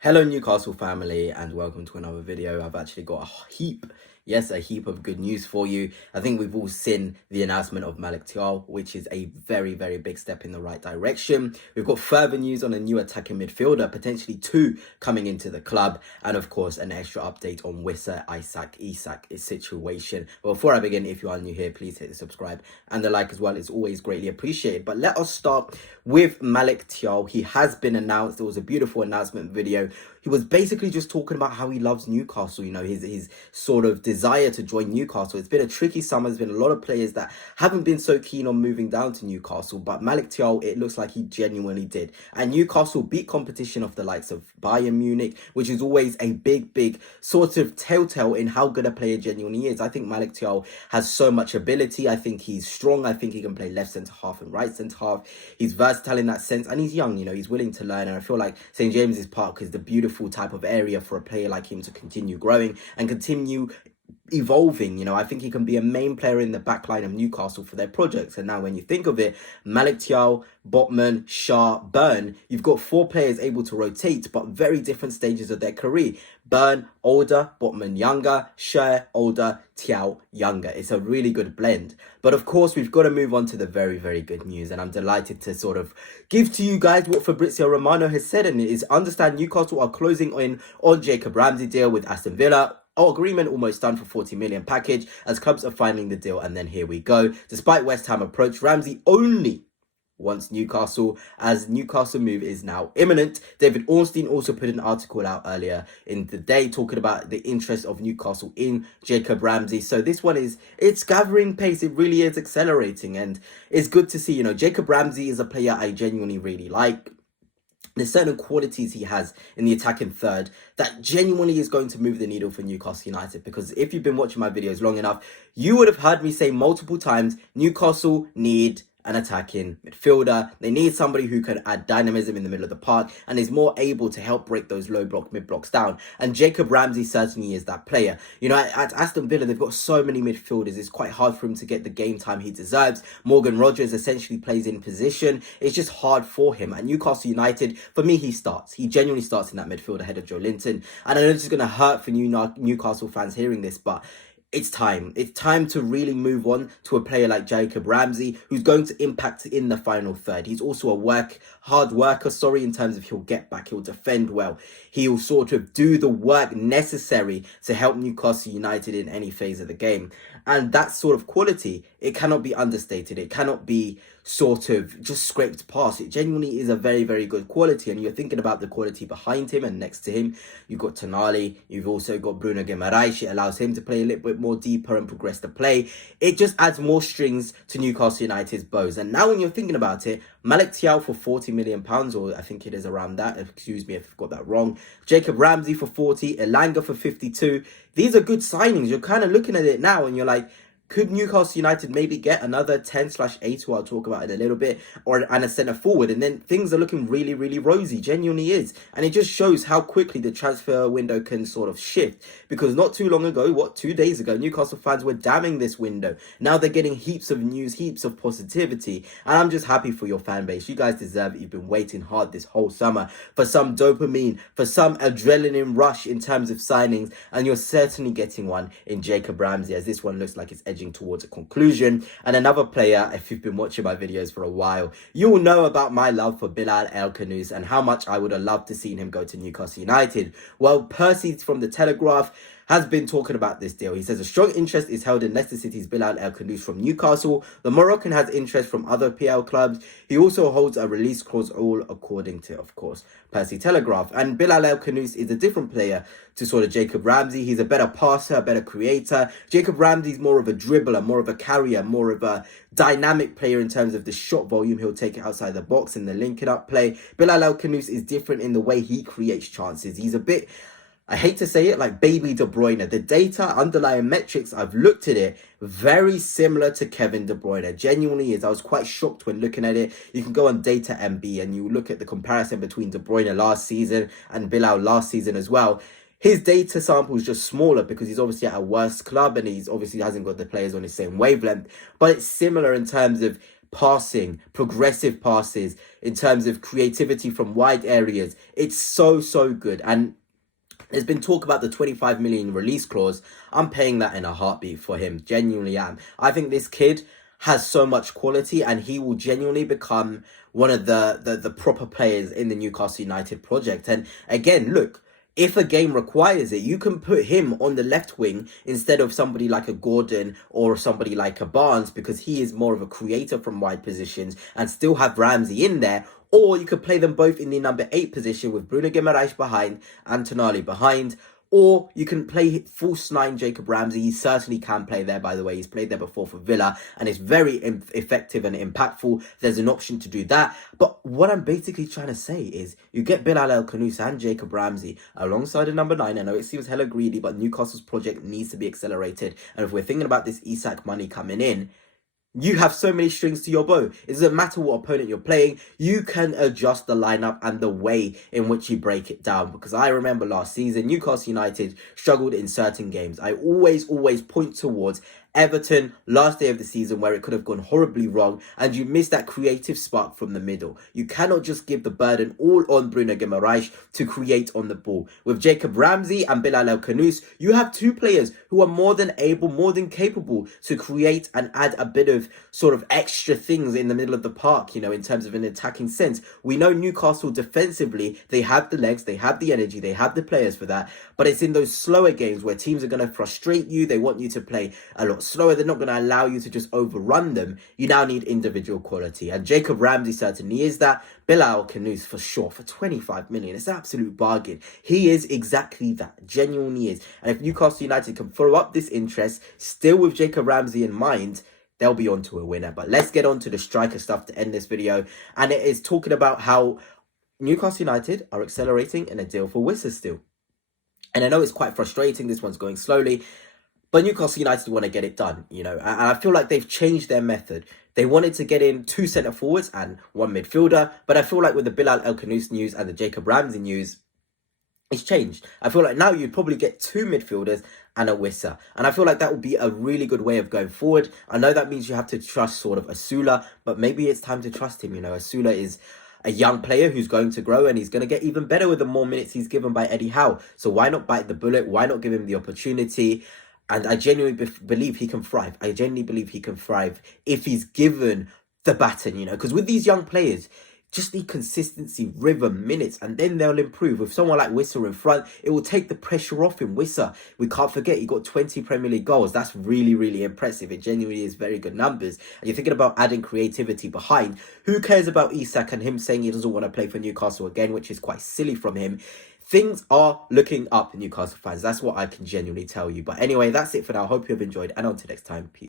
Hello Newcastle family and welcome to another video. I've actually got a heap of good news for you. I think we've all seen the announcement of Malick Thiaw, which is a very big step in the right direction. We've got further news on a new attacking midfielder, potentially two coming into the club, and of course an extra update on Wissa Isak's situation. But before I begin, if you are new here, please hit the subscribe and the like as well. It's always greatly appreciated. But let us start with Malick Thiaw. He has been announced. It was a beautiful announcement video. He was basically just talking about how he loves Newcastle, you know, his sort of desire to join Newcastle. It's been a tricky summer. There's been a lot of players that haven't been so keen on moving down to Newcastle, but Malick Thiaw, it looks like he genuinely did. And Newcastle beat competition of the likes of Bayern Munich, which is always a big sort of telltale in how good a player genuinely is. I think Malick Thiaw has so much ability. I think he's strong. I think he can play left centre half and right centre half. He's versatile in that sense, and he's young, you know, he's willing to learn. And I feel like St. James's Park is the beautiful type of area for a player like him to continue growing and continue evolving. You know, I think he can be a main player in the back line of Newcastle for their projects. And now when you think of it, Malick Thiaw, Botman, Shah, Burn, you've got four players able to rotate, but very different stages of their career. Burn, older, Botman, younger, Shah, older, Thiaw, younger. It's a really good blend. But of course, we've got to move on to the very good news. And I'm delighted to sort of give to you guys what Fabrizio Romano has said. And it is, understand Newcastle are closing in on Jacob Ramsey deal with Aston Villa. Agreement almost done for 40 million package as clubs are finding the deal. And then here we go. Despite West Ham approach, Ramsey only wants Newcastle, as Newcastle move is now imminent. David Ornstein also put an article out earlier in the day talking about the interest of Newcastle in Jacob Ramsey. So this one it's gathering pace. It really is accelerating, and it's good to see. You know, Jacob Ramsey is a player I genuinely really like. There's certain qualities he has in the attacking third that genuinely is going to move the needle for Newcastle United. Because if you've been watching my videos long enough, you would have heard me say multiple times, Newcastle need an attacking midfielder. They need somebody who can add dynamism in the middle of the park and is more able to help break those low block, mid blocks down. And Jacob Ramsey certainly is that player. You know, at Aston Villa, they've got so many midfielders. It's quite hard for him to get the game time he deserves. Morgan Rogers essentially plays in position. It's just hard for him. At Newcastle United, for me, he starts. He genuinely starts in that midfield ahead of Joe Linton. And I know this is going to hurt for Newcastle fans hearing this, but it's time. It's time to really move on to a player like Jacob Ramsey, who's going to impact in the final third. He's also a hard worker, in terms of he'll get back, he'll defend well. He'll sort of do the work necessary to help Newcastle United in any phase of the game. And that sort of quality, it cannot be understated. It cannot be sort of just scraped past. It genuinely is a very good quality. And you're thinking about the quality behind him and next to him. You've got Tonali. You've also got Bruno Guimaraes. It allows him to play a little bit more deeper and progress the play. It just adds more strings to Newcastle United's bows. And now when you're thinking about it, Malick Thiaw for £40 million, or I think it is around that. Excuse me if I've got that wrong. Jacob Ramsey for 40, Elanga for 52. These are good signings. You're kind of looking at it now and you're like, could Newcastle United maybe get another 10/8, who I'll talk about in a little bit, and a centre forward? And then things are looking really rosy, genuinely is. And it just shows how quickly the transfer window can sort of shift. Because not too long ago, 2 days ago, Newcastle fans were damning this window. Now they're getting heaps of news, heaps of positivity. And I'm just happy for your fan base. You guys deserve it. You've been waiting hard this whole summer for some dopamine, for some adrenaline rush in terms of signings. And you're certainly getting one in Jacob Ramsey, as this one looks like it's edging towards a conclusion. And another player, if you've been watching my videos for a while, you will know about my love for Bilal Khannouss and how much I would have loved to see him go to Newcastle United. Well, Percy from the Telegraph has been talking about this deal. He says a strong interest is held in Leicester City's Bilal Khannouss from Newcastle. The Moroccan has interest from other PL clubs. He also holds a release clause, all according to, of course, Percy Telegraph. And Bilal Khannouss is a different player to sort of Jacob Ramsey. He's a better passer, a better creator. Jacob Ramsey's more of a dribbler, more of a carrier, more of a dynamic player in terms of the shot volume. He'll take it outside the box in the linking up play. Bilal Khannouss is different in the way he creates chances. He's a bit, I hate to say it, like baby De Bruyne. The data, underlying metrics, I've looked at it, very similar to Kevin De Bruyne. Genuinely is. I was quite shocked when looking at it. You can go on Data MB and you look at the comparison between De Bruyne last season and Bilal last season as well. His data sample is just smaller because he's obviously at a worse club and he's obviously hasn't got the players on the same wavelength. But it's similar in terms of passing, progressive passes, in terms of creativity from wide areas. It's so, so good. And there's been talk about the 25 million release clause. I'm paying that in a heartbeat for him. Genuinely am. I think this kid has so much quality, and he will genuinely become one of the proper players in the Newcastle United project. And again, look, if a game requires it, you can put him on the left wing instead of somebody like a Gordon or somebody like a Barnes, because he is more of a creator from wide positions, and still have Ramsey in there. Or you could play them both in the number 8 position with Bruno Guimaraes behind and Tonali behind. Or you can play false 9 Jacob Ramsey. He certainly can play there, by the way. He's played there before for Villa, and it's very effective and impactful. There's an option to do that. But what I'm basically trying to say is you get Bilal, Khannouss and Jacob Ramsey alongside a number 9. I know it seems hella greedy, but Newcastle's project needs to be accelerated. And if we're thinking about this Isak money coming in, you have so many strings to your bow. It doesn't matter what opponent you're playing. You can adjust the lineup and the way in which you break it down. Because I remember last season, Newcastle United struggled in certain games. I always point towards Everton last day of the season, where it could have gone horribly wrong, and you miss that creative spark from the middle. You cannot just give the burden all on Bruno Guimaraes to create on the ball. With Jacob Ramsey and Bilal Khannouss, you have two players who are more than able, more than capable to create and add a bit of sort of extra things in the middle of the park, you know, in terms of an attacking sense. We know Newcastle defensively, they have the legs, they have the energy, they have the players for that, but it's in those slower games where teams are going to frustrate you. They want you to play a lot slower. They're not going to allow you to just overrun them. You now need individual quality, and Jacob Ramsey certainly is that. Bilal Khannouss for sure, for 25 million. It's an absolute bargain. He is exactly that, genuinely is. And if Newcastle United can follow up this interest, still with Jacob Ramsey in mind, they'll be on to a winner. But let's get on to the striker stuff to end this video, and it is talking about how Newcastle United are accelerating in a deal for Wissa still. And I know it's quite frustrating, this one's going slowly, but Newcastle United want to get it done, you know, and I feel like they've changed their method. They wanted to get in 2 centre forwards and 1 midfielder, but I feel like with the Bilal Khannouss news and the Jacob Ramsey news, it's changed. I feel like now you'd probably get 2 midfielders and a Wissa, and I feel like that would be a really good way of going forward. I know that means you have to trust sort of Asula, but maybe it's time to trust him. You know, Asula is a young player who's going to grow, and he's going to get even better with the more minutes he's given by Eddie Howe. So why not bite the bullet? Why not give him the opportunity? And I genuinely believe he can thrive. I genuinely believe he can thrive if he's given the baton, you know. Because with these young players, just need consistency, rhythm, minutes, and then they'll improve. With someone like Wissa in front, it will take the pressure off him. Wissa, we can't forget, he got 20 Premier League goals. That's really, really impressive. It genuinely is very good numbers. And you're thinking about adding creativity behind. Who cares about Isak and him saying he doesn't want to play for Newcastle again, which is quite silly from him. Things are looking up, Newcastle fans. That's what I can genuinely tell you. But anyway, that's it for now. Hope you have enjoyed, and on to next time. Peace.